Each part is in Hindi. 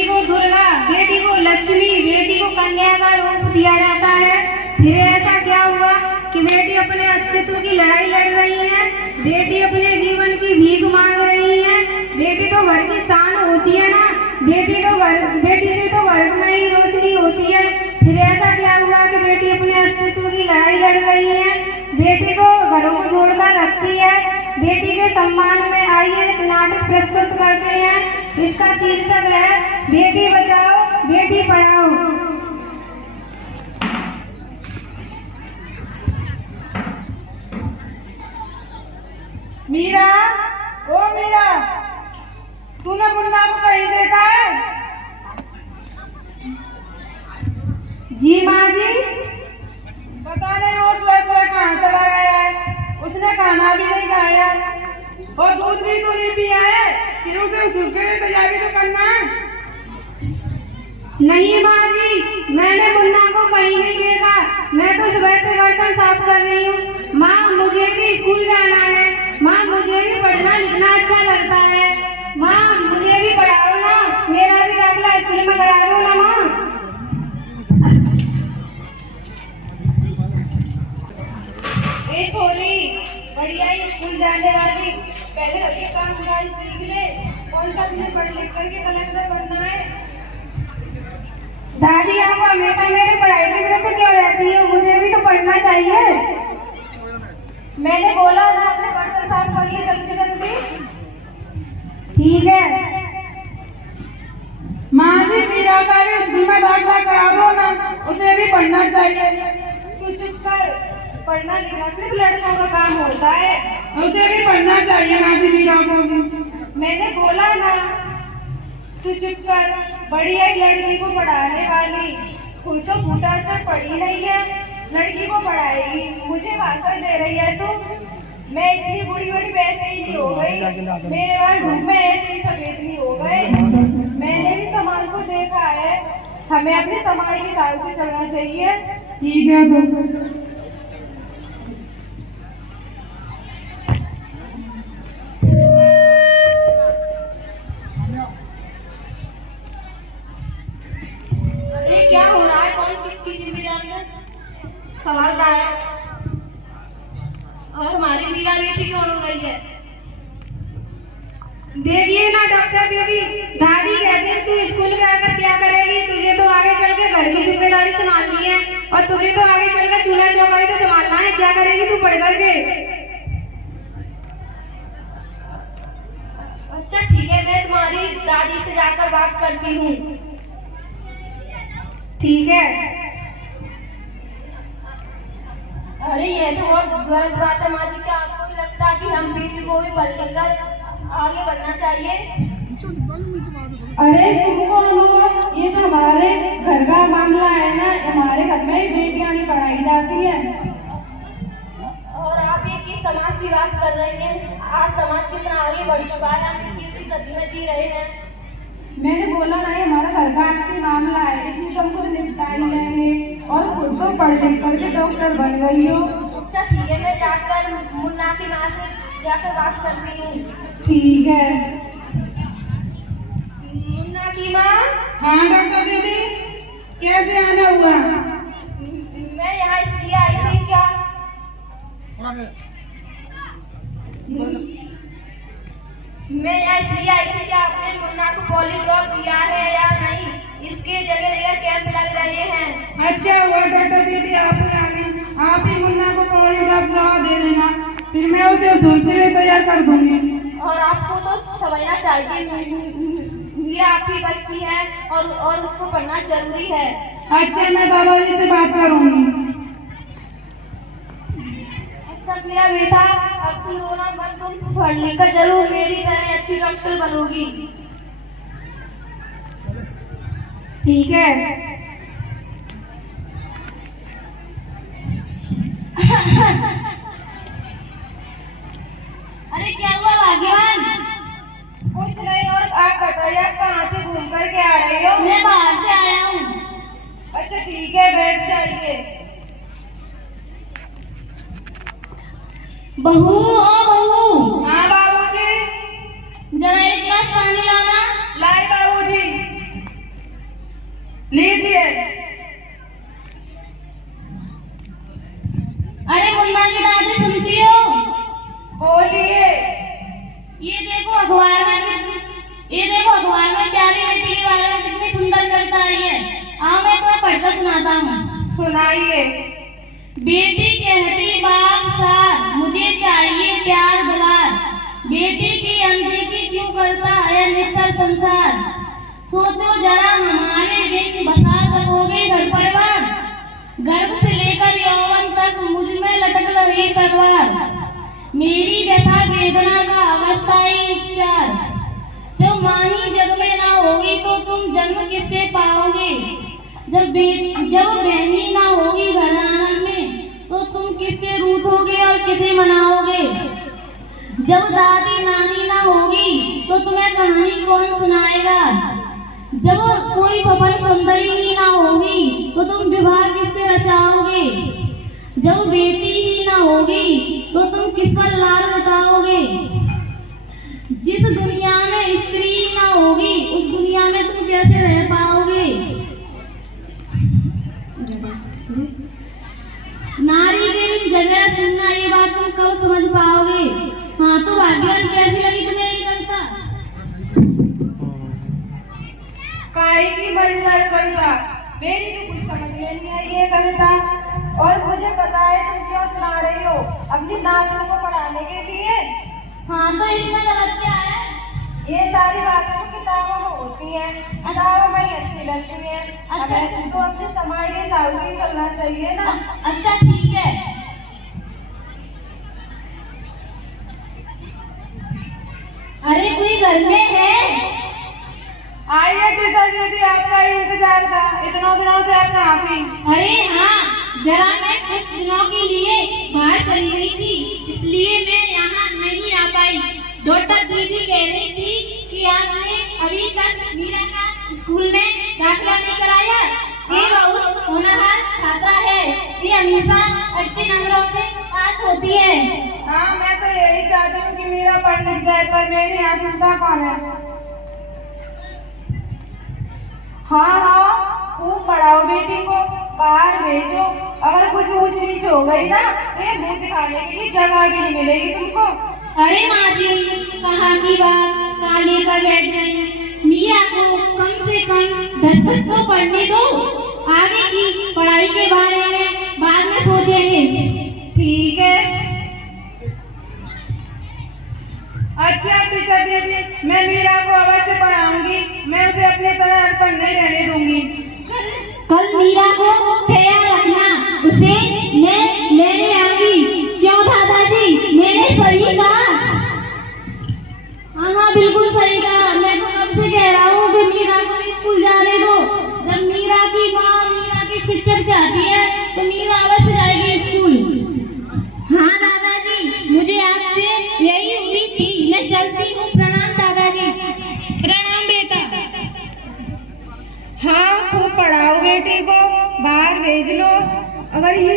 बेटी को दुर्गा, बेटी को लक्ष्मी, बेटी को कन्या का रूप दिया जाता है। फिर ऐसा क्या हुआ कि बेटी अपने अस्तित्व की लड़ाई लड़ रही है, बेटी अपने जीवन की भीख मांग रही है। बेटी तो घर की शान होती है ना, बेटी से तो घर में ही रोशनी होती है। फिर ऐसा क्या हुआ कि बेटी अपने अस्तित्व की लड़ाई लड़ रही है, बेटी को घरों को जोड़कर रखती है। बेटी के सम्मान में आइए एक नाटक प्रस्तुत करते हैं। इसका शीर्षक है बेटी बचाओ बेटी पढ़ाओ। मीरा, ओ मीरा, तूने मुन्ना को कहीं देखा है? जी माँ जी। पता नहीं वो सुबह कहाँ चला गया है। उसने खाना भी नहीं खाया और दूध भी तो नहीं पिया है। फिर उसे सूखे की तैयारी तो करना है। नहीं माँ जी, मैंने मुन्ना को कहीं नहीं देखा। मैं तो सुबह से बर्तन साफ कर रही हूँ। माँ मुझे भी स्कूल जाना है। माँ मुझे भी पढ़ना लिखना अच्छा लगता है। माँ मुझे भी पढ़ाओ ना, मेरा भी दाखिला स्कूल में करा दो ना माँ। छोरी बढ़िया ही स्कूल जाने वाली, पहले अच्छे काम काज सीख ले। कौन सा तुझे पढ़ लिख करके कलेक्टर बनना है? दादी आप हमेशा मेरी पढ़ाई की तरफ क्यों रहती है? मुझे भी तो पढ़ना चाहिए। मैंने बोला ना अपने बर्तन साफ कर लिए जल्दी जल्दी। ठीक है माँ जी, मीरा का भी स्कूल में दाखिला करा दो ना, उसे भी पढ़ना चाहिए। तू चुप कर, पढ़ना लिखना सिर्फ लड़कों का काम होता है, उसे भी पढ़ना चाहिए। माँ जी मीरा को मैंने बोला ना, तू चुप कर। बढ़िया लड़की को पढ़ाने वाली, खुद तो फूटा से पढ़ी नहीं है, लड़की को पढ़ाएगी। मुझे भाषण दे रही है तू? मैं इतनी बुरी बड़ी वैसे ही नहीं हो गई, मेरे बाल धूप में ऐसे ही सफेद नहीं हो गए। मैंने भी समाज को देखा है, हमें अपने समाज के साथ से चलना चाहिए। ठीक है तो क्या हो रहा है? कौन किसकी जिम्मेदारी है संभाल रहा है? और हमारी मीरा बेटी क्यों रो रही है? देखिए ना डॉक्टर दीदी, दादी कहती है तू स्कूल में आकर क्या करेगी? तुझे तो आगे चल के घर की जिम्मेदारी संभालनी है और तुझे तो आगे चल कर चूल्हा चौका तो संभालना है। क्या करेगी तू पढ़ करके? अच्छा ठीक है, मैं तुम्हारी दादी से जाकर बात करती हूँ। ठीक है। अरे ये तो बहुत गलत बात है माँ जी। क्या आपको भी लगता है कि हम बेटी को भी पढ़ लिख कर आगे बढ़ना चाहिए? अरे तुम कौन हो? ये तो हमारे घर का मामला है ना, हमारे घर में बेटियां नहीं पढ़ाई जाती है। और आप ये किस समाज की बात कर रहे हैं? आज समाज कितना आगे बढ़ चुका है, हम किसी सदी में जी रहे हैं। मैंने बोला ना, ये हमारा घर का आपसी मामला है, इसी को हम खुद निपटा लेंगे। और खुद तो पढ़ लिख करके डॉक्टर बन गई हो। अच्छा ठीक है, मैं जाकर मुन्ना की माँ से जाकर बात करती हूँ। ठीक है। मुन्ना की माँ। हाँ डॉक्टर दीदी, कैसे आना हुआ? मैं यहाँ इसलिए आई थी क्या? मैं यहाँ इसलिए आई थी कि आपने मुन्ना को पॉलीड्रॉप दिया है या नहीं, इसके जगह रेयर कैंप लग रहे हैं। अच्छा हुआ डॉक्टर दीदी आप आ गई। आप ही मुन्ना को पॉलीड्रॉप दवा दे देना, फिर मैं उसे स्कूल के लिए तैयार कर दूंगी। और आपको तो समझना चाहिए, ये आपकी बच्ची है और उसको पढ़ना जरूरी है। अच्छा मैं दादाजी से बात करूँगी। अच्छा मेरा बेटा, अब तुम रोना मत, तुम पढ़ लिख कर जरूर मेरी तरह अच्छी डॉक्टर बनोगी। ठीक है। अरे क्या हुआ भाग्यवान? कुछ नहीं। और आप बताइए, आप कहाँ से घूम कर के आ रहे हो? मैं बाहर से आया हूँ। अच्छा ठीक है, बैठ जाइए। बहू ओ बहू। हाँ बाबूजी। जरा एक गिलास पानी लाना। लाए बाबूजी। सुनाइए। बेटी कहती बाप साथ मुझे चाहिए प्यार दुलार, बेटी की अनदेखी क्यों करता है निष्ठर संसार। सोचो जरा हमारे बिन बसा सकोगे घर परिवार, गर्भ से लेकर यौवन तक मुझ में लटक रही तलवार। मेरी व्यथा वेदना का अवस्थाई उपचार, जब माँ ही जग में ना होगी तो तुम जन्म किससे पाओगे। जब बहनी ना होगी घर आंगन में तो तुम किससे रूठोगे और किसे मनाओगे। जब दादी नानी ना होगी तो तुम्हें कहानी कौन सुनाएगा। जब कोई सफल सुंदरी ही ना होगी तो तुम विवाह किससे रचाओगे। जब बेटी ही ना होगी तो तुम किस पर लाड़ उठाओगे। जिस दुनिया में स्त्री ना होगी उस दुनिया में तुम कैसे रह पाओगे। नारी के बिन जगह सुनना ये बात तुम कब समझ पाओगे। हाँ तो भाग्यवान कैसी लगी तुम्हें ये कविता। काहे की बड़ी कविता, मेरी तो कुछ समझ में नहीं आई ये कविता। और मुझे पता है तुम क्यों सुना रही हो, अपनी नातियों को पढ़ाने के लिए। हाँ तो इसमें गलत क्या है। ये सारी बातें तो किताबों में होती हैं, किताबों में ही अच्छी लगती हैं। अच्छा तो अपने समाज के हिसाब से ही चलना चाहिए ना। अच्छा ठीक है। अरे कोई घर में है। आइए पिताजी, आपका ही इंतजार था, इतनों दिनों से आप कहाँ थी। अरे हाँ जरा मैं कुछ दिनों के लिए बाहर चली गई थी, इसलिए मैं यहाँ नहीं आ पाई। डॉक्टर दीदी कह रही थी कि आपने अभी तक मीरा का स्कूल में दाखिला नहीं कराया। ये बहुत होनहार छात्रा है, ये हमेशा अच्छे नंबरों से पास होती है। हाँ मैं तो यही चाहती हूँ कि मीरा पढ़ लिख जाए, पर मेरी यहाँ चिंता कौन है। हाँ खूब पढ़ाओ बेटी को, बाहर भेजो। अगर कुछ ऊंच नीच हो गई ना तो ये मुंह दिखाने के लिए जगह भी नहीं मिलेगी तुमको। अरे माँ जी कहाँ की बात कहाँ लेकर बैठ गई। मीरा को कम से कम 10 तक तो पढ़ने दो, आगे की पढ़ाई के बारे में बाद में सोचेंगे। ठीक है। अच्छा टीचर दीदी, मैं मीरा को अवश्य पढ़ाऊंगी, मैं उसे अपने तरह अनपढ़ नहीं रहने दूंगी। कल मीरा को तैयार रखना, उसे मैं लेने आऊंगी। क्यों दादाजी मैंने सही कहा। हाँ बिल्कुल सही कहा। मैं तो कब से कह रहा हूँ कि मीरा को स्कूल जाने दो। जब मीरा की माँ मीरा की शिक्षक चाहती है तो मीरा अवश्य जाएगी स्कूल। हाँ दादाजी मुझे आपसे यही उम्मीद थी। मैं चलती हूँ। प्रणाम दादाजी। प्रणाम बेटा। हाँ खूब पढ़ाओ बेटी को, बाहर भेज लो। अगर ये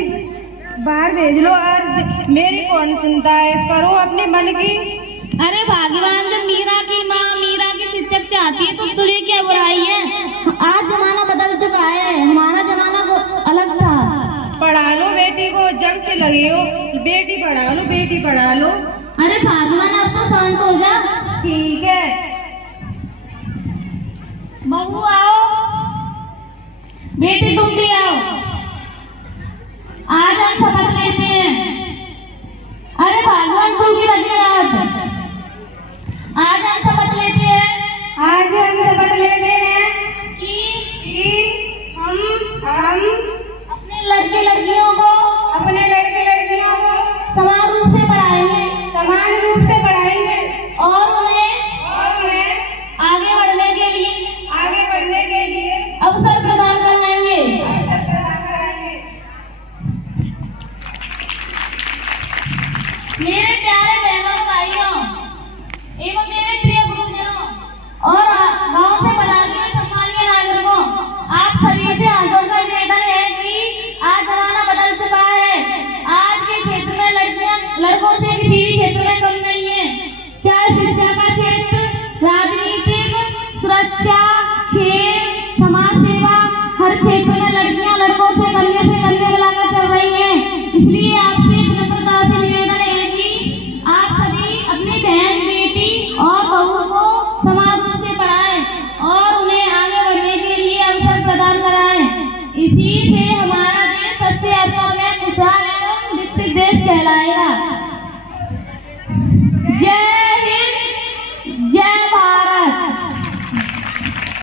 बाहर भेज लो और मेरी कौन सुनता है, करो अपने मन की। अरे भाग्यवान जब मीरा की माँ मीरा की शिक्षक चाहती है तो तुझे क्या बुराई है। आज जमाना बदल चुका है, हमारा जमाना अलग था। पढ़ा लो बेटी को, जब से लगे हो बेटी पढ़ा लो, बेटी पढ़ा लो। अरे भाग्यवान अब तो शांत हो जा। ठीक है। बहू आओ, बेटी तुम भी आओ। आज हम शपथ